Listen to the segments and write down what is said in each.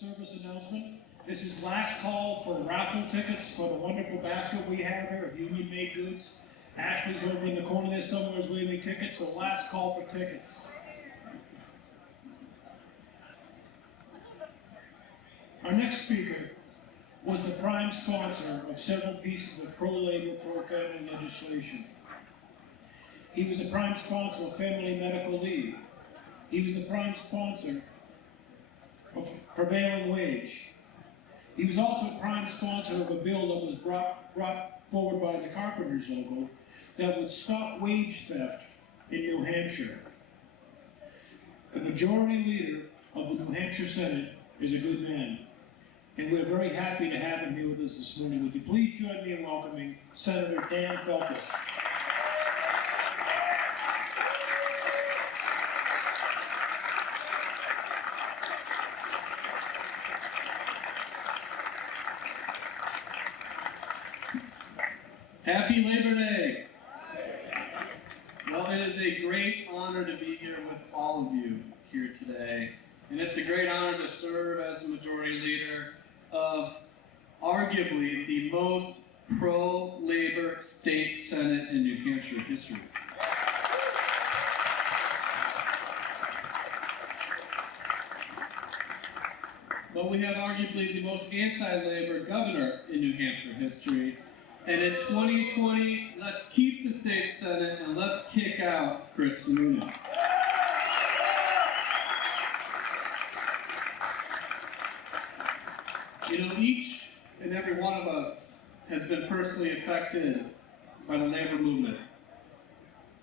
service announcement. This is last call for raffle tickets for the wonderful basket we have here of Union Made Goods. Ashley's over in the corner there somewhere is waving tickets, so last call for tickets. Our next speaker was the prime sponsor of several pieces of pro-labor, pro-family legislation. He was a prime sponsor of family medical leave. He was the prime sponsor of prevailing wage. He was also a prime sponsor of a bill that was brought forward by the Carpenters logo that would stop wage theft in New Hampshire. The majority leader of the New Hampshire Senate is a good man, and we're very happy to have him here with us this morning. Would you please join me in welcoming Senator Dan Feltus. Happy Labor Day! Well, it is a great honor to be here with all of you here today. And it's a great honor to serve as the majority leader of arguably the most pro-labor state senate in New Hampshire history. But we have arguably the most anti-labor governor in New Hampshire history. And in 2020, let's keep the state senate and let's kick out Chris Sununu. You know, each and every one of us has been personally affected by the labor movement.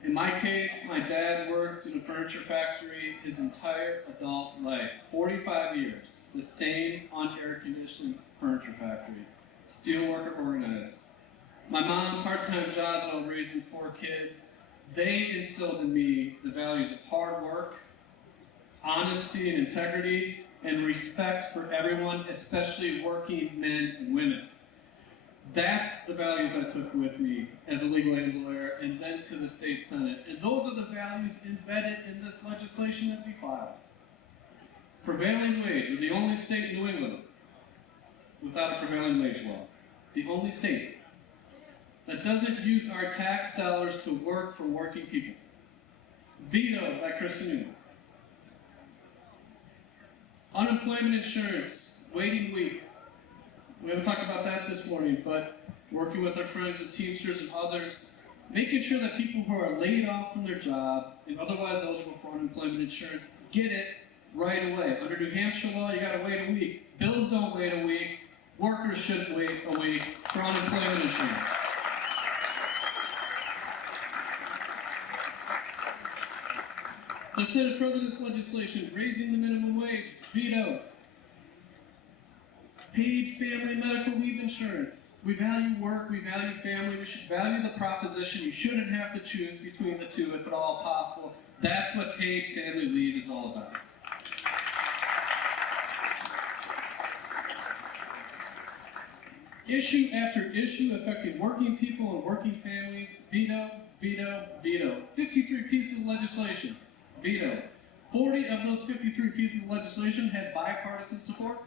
In my case, my dad worked in a furniture factory his entire adult life, 45 years, the same unair-conditioned furniture factory, steelworker organized. My mom, part-time jobs while raising 4 kids, they instilled in me the values of hard work, honesty and integrity, and respect for everyone, especially working men and women. That's the values I took with me as a legal aid lawyer and then to the state senate. And those are the values embedded in this legislation that we filed. Prevailing wage, we're the only state in New England without a prevailing wage law. The only state that doesn't use our tax dollars to work for working people. Vetoed by Chris Sununu. Unemployment insurance, waiting week. We haven't talked about that this morning, but working with our friends, the Teamsters and others, making sure that people who are laid off from their job and otherwise eligible for unemployment insurance get it right away. Under New Hampshire law, you gotta wait a week. Bills don't wait a week. Workers shouldn't wait a week for unemployment insurance. The Senate President's legislation raising the minimum wage, vetoed. Paid family medical leave insurance. We value work, we value family, we should value the proposition you shouldn't have to choose between the two if at all possible. That's what paid family leave is all about. Issue after issue affecting working people and working families, veto, veto, veto. 53 pieces of legislation. Veto. 40 of those 53 pieces of legislation had bipartisan support.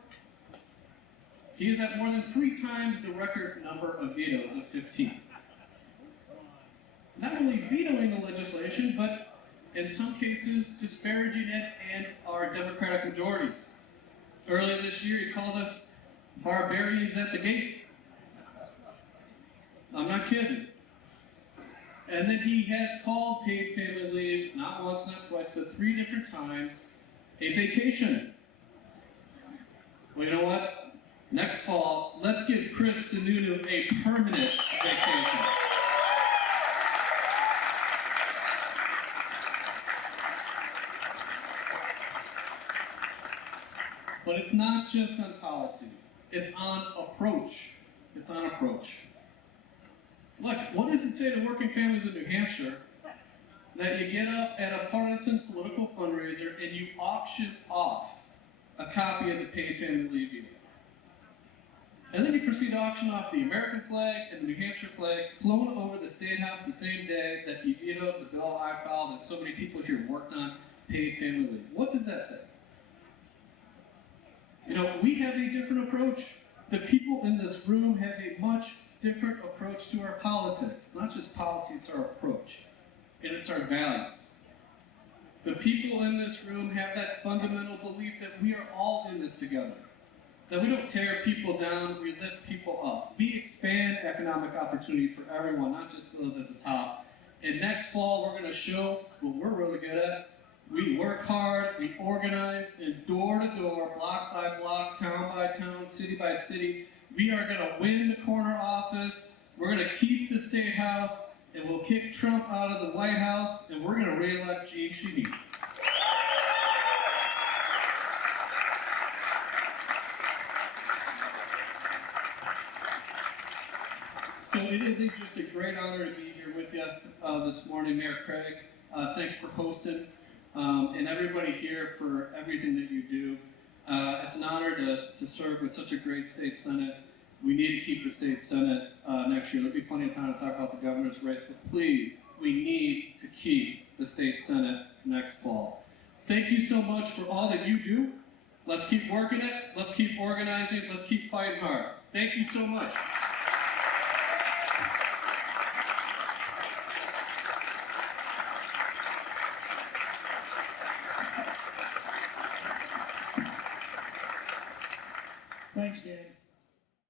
He is at more than 3 times the record number of vetoes of 15. Not only vetoing the legislation, but in some cases disparaging it and our Democratic majorities. Earlier this year, he called us barbarians at the gate. I'm not kidding. And then he has called paid family leave, not once, not twice, but 3 different times, a vacation. Well, you know what? Next fall, let's give Chris Sununu a permanent vacation. But it's not just on policy. It's on approach. It's on approach. Look, what does it say to working families in New Hampshire that you get up at a partisan political fundraiser and you auction off a copy of the paid family leave veto? And then you proceed to auction off the American flag and the New Hampshire flag flown over the State House the same day that he vetoed the bill I filed and so many people here worked on paid family leave. What does that say? You know, we have a different approach. The people in this room have a much different approach to our politics. It's not just policy, it's our approach. And it's our values. The people in this room have that fundamental belief that we are all in this together. That we don't tear people down, we lift people up. We expand economic opportunity for everyone, not just those at the top. And next fall, we're going to show what we're really good at. We work hard, we organize, and door to door, block by block, town by town, city by city, we are going to win the corner office, we're going to keep the state house, and we'll kick Trump out of the White House, and we're going to re-elect Gene Sheehy. So it is just a great honor to be here with you this morning, Mayor Craig. Thanks for hosting, and everybody here for everything that you do. It's an honor to serve with such a great state senate. We need to keep the state senate next year. There'll be plenty of time to talk about the governor's race, but please, we need to keep the state senate next fall. Thank you so much for all that you do. Let's keep working it. Let's keep organizing. Let's keep fighting hard. Thank you so much. Thanks, Dan.